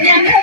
minha